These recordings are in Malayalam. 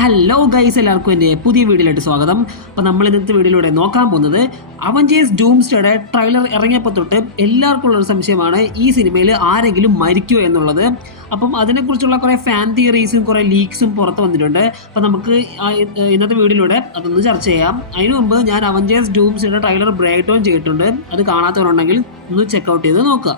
ഹലോ ഗൈസ്, എല്ലാവർക്കും എൻ്റെ പുതിയ വീഡിയോയിലോട്ട് സ്വാഗതം. അപ്പോൾ നമ്മൾ ഇന്നത്തെ വീഡിയോയിലൂടെ നോക്കാൻ പോകുന്നത് അവഞ്ചേഴ്സ് ഡൂംസ്ഡേയുടെ ട്രെയിലർ ഇറങ്ങിയപ്പോൾ തൊട്ട് എല്ലാവർക്കും ഉള്ളൊരു സംശയമാണ് ഈ സിനിമയിൽ ആരെങ്കിലും മരിക്കുമോ എന്നുള്ളത്. അപ്പം അതിനെക്കുറിച്ചുള്ള കുറേ ഫാൻ തിയറീസും കുറേ ലീക്സും പുറത്ത് വന്നിട്ടുണ്ട്. അപ്പോൾ നമുക്ക് ഇന്നത്തെ വീഡിയോയിലൂടെ അതൊന്ന് ചർച്ച ചെയ്യാം. അതിനു മുമ്പ് ഞാൻ അവഞ്ചേഴ്സ് ഡൂംസ്ഡേയുടെ ട്രെയിലർ ബ്രേക്ക് ഡൗൺ ചെയ്തിട്ടുണ്ട്. അത് കാണാത്തവരുണ്ടെങ്കിൽ ഒന്ന് ചെക്കൗട്ട് ചെയ്ത് നോക്കുക.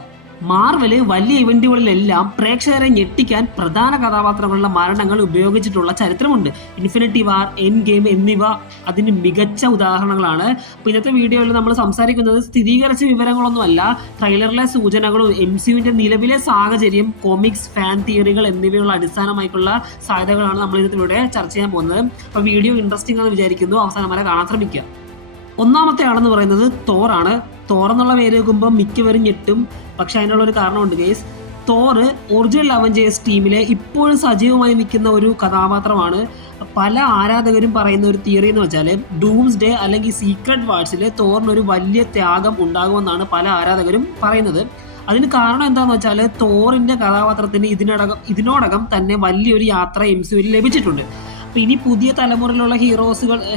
മാർവല് വലിയ ഇവന്റുകളിലെല്ലാം പ്രേക്ഷകരെ ഞെട്ടിക്കാൻ പ്രധാന കഥാപാത്രങ്ങളുടെ മരണങ്ങൾ ഉപയോഗിച്ചിട്ടുള്ള ചരിത്രമുണ്ട്. ഇൻഫിനിറ്റി വാർ, എൻ ഗെയിം എന്നിവ അതിന് മികച്ച ഉദാഹരണങ്ങളാണ്. അപ്പോൾ ഇന്നത്തെ വീഡിയോയിൽ നമ്മൾ സംസാരിക്കുന്നത് സ്ഥിരീകരിച്ച വിവരങ്ങളൊന്നുമല്ല, ട്രെയിലറിലെ സൂചനകളും MCUവിന്റെ നിലവിലെ സാഹചര്യം, കോമിക്സ്, ഫാൻ തിയറികൾ എന്നിവയുള്ള അടിസ്ഥാനമായിട്ടുള്ള സാധ്യതകളാണ് നമ്മൾ ഇന്നത്തെ ചർച്ച ചെയ്യാൻ പോകുന്നത്. അപ്പോൾ വീഡിയോ ഇൻട്രസ്റ്റിംഗ് ആണെന്ന് വിചാരിക്കുന്നു. അവസാനം വരെ കാണാൻ ശ്രമിക്കുക. ഒന്നാമത്തെ ആളെന്ന് പറയുന്നത് തോറാണ്. തോർ എന്നുള്ള പേര് കേൾക്കുമ്പോൾ മിക്കവരും ഞെട്ടും. പക്ഷെ അതിനുള്ളൊരു കാരണമുണ്ട് ഗേസ്. തോറ് ഒറിജിനൽ അവഞ്ചേഴ്സ് ടീമിലെ ഇപ്പോഴും സജീവമായി നിൽക്കുന്ന ഒരു കഥാപാത്രമാണ്. പല ആരാധകരും പറയുന്ന ഒരു തിയറി എന്ന് വെച്ചാൽ ഡൂംസ്ഡേ അല്ലെങ്കിൽ സീക്രട്ട് വാർസിൽ തോറിനൊരു വലിയ ത്യാഗം ഉണ്ടാകുമെന്നാണ് പല ആരാധകരും പറയുന്നത്. അതിന് കാരണം എന്താണെന്ന് വെച്ചാൽ തോറിൻ്റെ കഥാപാത്രത്തിന് ഇതിനോടകം തന്നെ വലിയൊരു യാത്ര MCUവിൽ ലഭിച്ചിട്ടുണ്ട്. അപ്പോൾ ഇനി പുതിയ തലമുറയിലുള്ള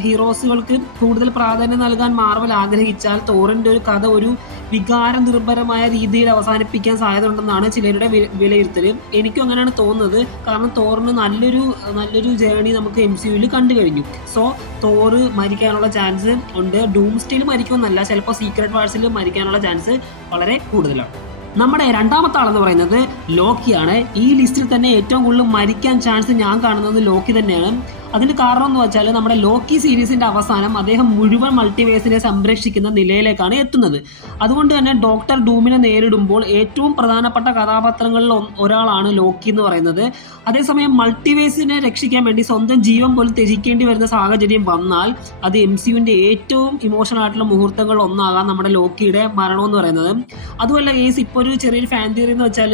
ഹീറോസുകൾക്ക് കൂടുതൽ പ്രാധാന്യം നൽകാൻ മാർവൽ ആഗ്രഹിച്ചാൽ തോറിൻ്റെ ഒരു കഥ ഒരു വികാര നിർഭരമായ രീതിയിൽ അവസാനിപ്പിക്കാൻ സാധ്യത ഉണ്ടെന്നാണ് ചിലരുടെ വിലയിരുത്തൽ. എനിക്കും അങ്ങനെയാണ് തോന്നുന്നത്. കാരണം തോറിന് നല്ലൊരു ജേർണി നമുക്ക് MCUവിൽ കണ്ടു കഴിഞ്ഞു. സോ തോറ് മരിക്കാനുള്ള ചാൻസ് ഉണ്ട്. ഡൂംസ്ഡേയിൽ മരിക്കുമെന്നല്ല, ചിലപ്പോൾ സീക്രട്ട് വാർസിൽ മരിക്കാനുള്ള ചാൻസ് വളരെ കൂടുതലാണ്. നമ്മുടെ രണ്ടാമത്തെ ആളെന്ന് പറയുന്നത് ലോക്കിയാണ്. ഈ ലിസ്റ്റിൽ തന്നെ ഏറ്റവും കൂടുതൽ മരിക്കാൻ ചാൻസ് ഞാൻ കാണുന്നത് ലോക്കി തന്നെയാണ്. അതിന് കാരണം എന്ന് വെച്ചാൽ നമ്മുടെ ലോക്കി സീരീസിന്റെ അവസാനം അദ്ദേഹം മുഴുവൻ മൾട്ടിവേഴ്സിനെ സംരക്ഷിക്കുന്ന നിലയിലേക്കാണ് എത്തുന്നത്. അതുകൊണ്ട് തന്നെ ഡോക്ടർ ഡൂമിനെ നേരിടുമ്പോൾ ഏറ്റവും പ്രധാനപ്പെട്ട കഥാപാത്രങ്ങളിൽ ഒരാളാണ് ലോക്കി എന്ന് പറയുന്നത്. അതേസമയം മൾട്ടിവേഴ്സിനെ രക്ഷിക്കാൻ വേണ്ടി സ്വന്തം ജീവൻ പോലും ത്യജിക്കേണ്ടി വരുന്ന സാഹചര്യം വന്നാൽ അത് MCUവിന്റെ ഏറ്റവും ഇമോഷണൽ ആയിട്ടുള്ള മുഹൂർത്തങ്ങളിൽ ഒന്നാകാം നമ്മുടെ ലോക്കിയുടെ മരണം എന്ന് പറയുന്നത്. അതുമല്ല കേസ്, ഇപ്പോൾ ഒരു ചെറിയൊരു ഫാൻ തിയറി എന്ന് വെച്ചാൽ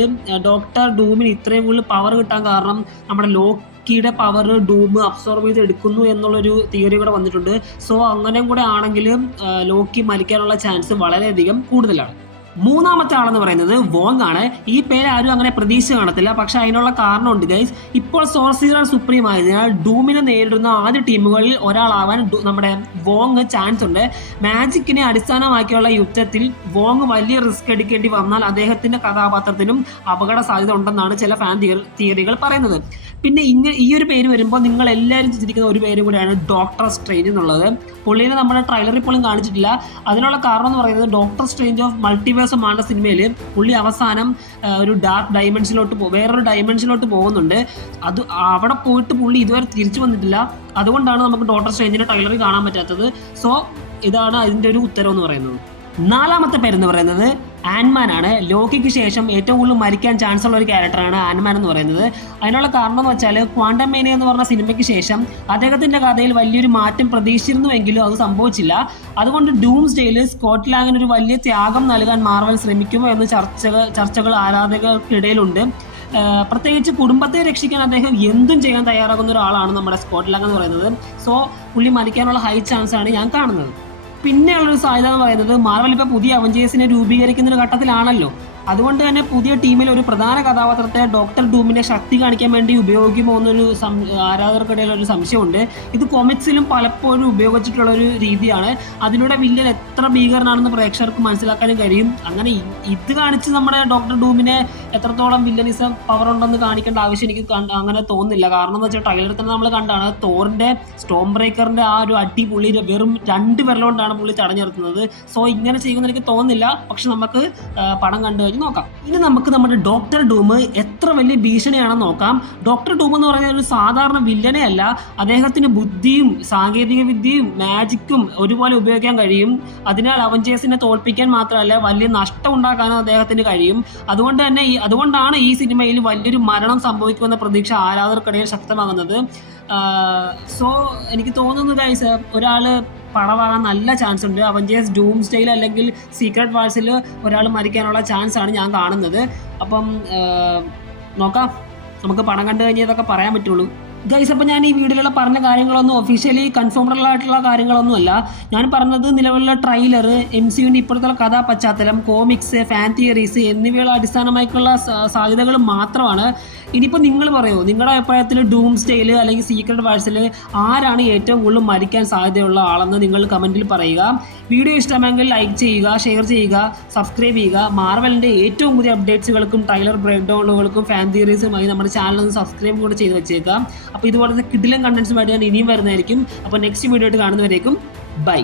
ഡോക്ടർ ഡൂമിന് ഇത്രയും കൂടുതൽ പവർ കിട്ടാൻ കാരണം നമ്മുടെ ലോക്കിയുടെ പവർ ഡൂം അബ്സോർബ് ചെയ്ത് എടുക്കുന്നു എന്നുള്ളൊരു തിയറി കൂടെ വന്നിട്ടുണ്ട്. സോ അങ്ങനെയും കൂടെ ആണെങ്കിൽ ലോക്കി മരിക്കാനുള്ള ചാൻസ് വളരെയധികം കൂടുതലാണ്. മൂന്നാമത്തെ ആളെന്ന് പറയുന്നത് വോങ് ആണ്. ഈ പേര് ആരും അങ്ങനെ പ്രതീക്ഷ കാണത്തില്ല, പക്ഷെ അതിനുള്ള കാരണമുണ്ട് ഗൈസ്. ഇപ്പോൾ സോർസിയർ സുപ്രീം ആയതിനാൽ ഡൂമിനെ നേരിടുന്ന ആദ്യ ടീമുകളിൽ ഒരാളാവാൻ നമ്മുടെ വോങ് ചാൻസ് ഉണ്ട്. മാജിക്കിനെ അടിസ്ഥാനമാക്കിയുള്ള യുദ്ധത്തിൽ വോങ് വലിയ റിസ്ക് എടുക്കേണ്ടി വന്നാൽ അദ്ദേഹത്തിന്റെ കഥാപാത്രത്തിനും അപകട സാധ്യത ഉണ്ടെന്നാണ് ചില ഫാൻ തിയറികൾ പറയുന്നത്. പിന്നെ ഈ ഒരു പേര് വരുമ്പോൾ നിങ്ങൾ എല്ലാവരും ചിന്തിക്കുന്ന ഒരു പേരും കൂടിയാണ് ഡോക്ടർ സ്ട്രേഞ്ച് എന്നുള്ളത്. പുള്ളിനെ നമ്മുടെ ട്രെയിലറിൽ പോലും കാണിച്ചിട്ടില്ല. അതിനുള്ള കാരണം എന്ന് പറയുന്നത് ഡോക്ടർ സ്ട്രേഞ്ച് ഓഫ് മൾട്ടിവേഴ്സ് ആണ് സിനിമയിൽ പുള്ളി അവസാനം ഒരു ഡാർക്ക് ഡയമെൻഷനിലോട്ട് വേറൊരു ഡയമെൻഷനിലോട്ട് പോകുന്നുണ്ട്. അത് അവിടെ പോയിട്ട് പുള്ളി ഇതുവരെ തിരിച്ചു വന്നിട്ടില്ല. അതുകൊണ്ടാണ് നമുക്ക് ഡോക്ടർ സ്ട്രേഞ്ചിന്റെ ട്രെയിലറിൽ കാണാൻ പറ്റാത്തത്. സോ ഇതാണ് അതിൻ്റെ ഒരു ഉത്തരവെന്ന് പറയുന്നത്. നാലാമത്തെ പേരെന്ന് പറയുന്നത് ആൻമാൻ ആണ്. ലോക്കിക്ക് ശേഷം ഏറ്റവും കൂടുതൽ മരിക്കാൻ ചാൻസ് ഉള്ള ഒരു ക്യാരക്ടറാണ് ആൻമാൻ എന്ന് പറയുന്നത്. അതിനുള്ള കാരണം എന്ന് വെച്ചാൽ ക്വാണ്ടം മേനിയ എന്ന് പറഞ്ഞ സിനിമയ്ക്ക് ശേഷം അദ്ദേഹത്തിന്റെ കഥയിൽ വലിയൊരു മാറ്റം പ്രതീക്ഷിച്ചിരുന്നുവെങ്കിലും അത് സംഭവിച്ചില്ല. അതുകൊണ്ട് ഡൂംസ്ഡേയിൽ സ്കോട്ട് ലാങ്ങിന് ഒരു വലിയ ത്യാഗം നൽകാൻ മാർവൽ ശ്രമിക്കുമോ എന്ന് ചർച്ചകൾ ആരാധകർക്കിടയിലുണ്ട്. പ്രത്യേകിച്ച് കുടുംബത്തെ രക്ഷിക്കാൻ അദ്ദേഹം എന്തും ചെയ്യാൻ തയ്യാറാകുന്ന ഒരാളാണ് നമ്മുടെ സ്കോട്ട് ലാങ് എന്ന് പറയുന്നത്. സോ പുള്ളി മരിക്കാനുള്ള ഹൈ ചാൻസ് ആണ് ഞാൻ കാണുന്നത്. പിന്നെയുള്ളൊരു സാധ്യത എന്ന് പറയുന്നത് മാർവൽ ഇപ്പോൾ പുതിയ അവഞ്ചേഴ്സിനെ രൂപീകരിക്കുന്ന ഒരു ഘട്ടത്തിലാണല്ലോ. അതുകൊണ്ട് തന്നെ പുതിയ ടീമിൽ ഒരു പ്രധാന കഥാപാത്രത്തെ ഡോക്ടർ ഡൂമിനെ ശക്തി കാണിക്കാൻ വേണ്ടി ഉപയോഗിക്കുമോ എന്നൊരു ആരാധകർക്കിടയിൽ ഒരു സംശയമുണ്ട്. ഇത് കോമിക്സിലും പലപ്പോഴും ഉപയോഗിച്ചിട്ടുള്ള ഒരു രീതിയാണ്. അതിലൂടെ വില്ലൻ എത്ര ഭീകരനാണെന്ന് പ്രേക്ഷകർക്ക് മനസ്സിലാക്കാനും കഴിയും. അങ്ങനെ ഇത് കാണിച്ച് നമ്മുടെ ഡോക്ടർ ഡൂമിനെ എത്രത്തോളം വില്ലനിസം പവർ ഉണ്ടെന്ന് കാണിക്കേണ്ട ആവശ്യം എനിക്ക് അങ്ങനെ തോന്നുന്നില്ല. കാരണം എന്ന് വെച്ചാൽ ട്രെയിലറിൽ തന്നെ നമ്മൾ കണ്ടാണ് തോറിന്റെ സ്റ്റോം ബ്രേക്കറിന്റെ ആ ഒരു അടി പുള്ളി വെറും 2 വിരലുകൊണ്ടാണ് പുള്ളി തടഞ്ഞു നിർത്തുന്നത്. സോ ഇങ്ങനെ ചെയ്യുമെന്ന് എനിക്ക് തോന്നുന്നില്ല. പക്ഷെ നമുക്ക് പടം കണ്ടു കഴിഞ്ഞ് നോക്കാം. ഇനി നമുക്ക് നമ്മുടെ ഡോക്ടർ ഡൂം എത്ര വലിയ ഭീഷണിയാണെന്ന് നോക്കാം. ഡോക്ടർ ഡൂം എന്ന് പറയുന്ന ഒരു സാധാരണ വില്ലനെ അല്ല. അദ്ദേഹത്തിന് ബുദ്ധിയും സാങ്കേതിക വിദ്യയും മാജിക്കും ഒരുപോലെ ഉപയോഗിക്കാൻ കഴിയും. അതിനാൽ അവഞ്ചേഴ്സിനെ തോൽപ്പിക്കാൻ മാത്രമല്ല വലിയ നഷ്ടം ഉണ്ടാക്കാനും അദ്ദേഹത്തിന് കഴിയും. അതുകൊണ്ടാണ് ഈ സിനിമയിൽ വലിയൊരു മരണം സംഭവിക്കുമെന്ന പ്രതീക്ഷ ആരാധകർക്കിടയിൽ ശക്തമാകുന്നത്. സോ എനിക്ക് തോന്നുന്നു ഗൈസ്, ഒരാള് പടവാകാൻ നല്ല ചാൻസ് ഉണ്ട്. അവഞ്ചേഴ്സ് ഡൂംസ്ഡേയിൽ അല്ലെങ്കിൽ സീക്രട്ട് വാർസിൽ ഒരാൾ മരിക്കാനുള്ള ചാൻസ് ആണ് ഞാൻ കാണുന്നത്. അപ്പം നോക്കാം, നമുക്ക് പടം കണ്ടു കഴിഞ്ഞാൽ ഇതൊക്കെ പറയാൻ പറ്റുള്ളൂ. ഗൈസ്, അപ്പോൾ ഞാൻ ഈ വീഡിയോയിലുള്ള പറഞ്ഞ കാര്യങ്ങളൊന്നും ഒഫീഷ്യലി കൺഫേംഡ് ആയിട്ടുള്ള കാര്യങ്ങളൊന്നുമല്ല. ഞാൻ പറഞ്ഞത് നിലവിലുള്ള ട്രെയിലർ, MCUവിൻ്റെ ഇപ്പോഴത്തെ കഥാ പശ്ചാത്തലം, കോമിക്സ്, ഫാൻ തിയറീസ് എന്നിവയുള്ള അടിസ്ഥാനമായിട്ടുള്ള സാധ്യതകൾ മാത്രമാണ്. ഇനിയിപ്പോൾ നിങ്ങൾ പറയൂ, നിങ്ങളുടെ അഭിപ്രായത്തിൽ ഡൂംസ്ഡേയിൽ അല്ലെങ്കിൽ സീക്രട്ട് വാഴ്സിൽ ആരാണ് ഏറ്റവും കൂടുതൽ മരിക്കാൻ സാധ്യതയുള്ള ആളെന്ന് നിങ്ങൾ കമൻറ്റിൽ പറയുക. വീഡിയോ ഇഷ്ടമെങ്കിൽ ലൈക്ക് ചെയ്യുക, ഷെയർ ചെയ്യുക, സബ്സ്ക്രൈബ് ചെയ്യുക. മാർവലിൻ്റെ ഏറ്റവും പുതിയ അപ്ഡേറ്റ്സുകൾക്കും ട്രെയിലർ ബ്രേക്ക് ഡൗണുകൾക്കും ഫാൻ തിയറീസുമായി നമ്മുടെ ചാനൽ ഒന്ന് സബ്സ്ക്രൈബ് കൂടെ ചെയ്ത് വെച്ചേക്കാം. അപ്പോൾ ഇതുപോലത്തെ കിടിലൻ കണ്ടന്റ്സുമായിട്ട് ഞാൻ ഇനിയും വരുന്നതായിരിക്കും. അപ്പോൾ നെക്സ്റ്റ് വീഡിയോ ആയിട്ട് കാണുന്നവരേക്കും ബൈ.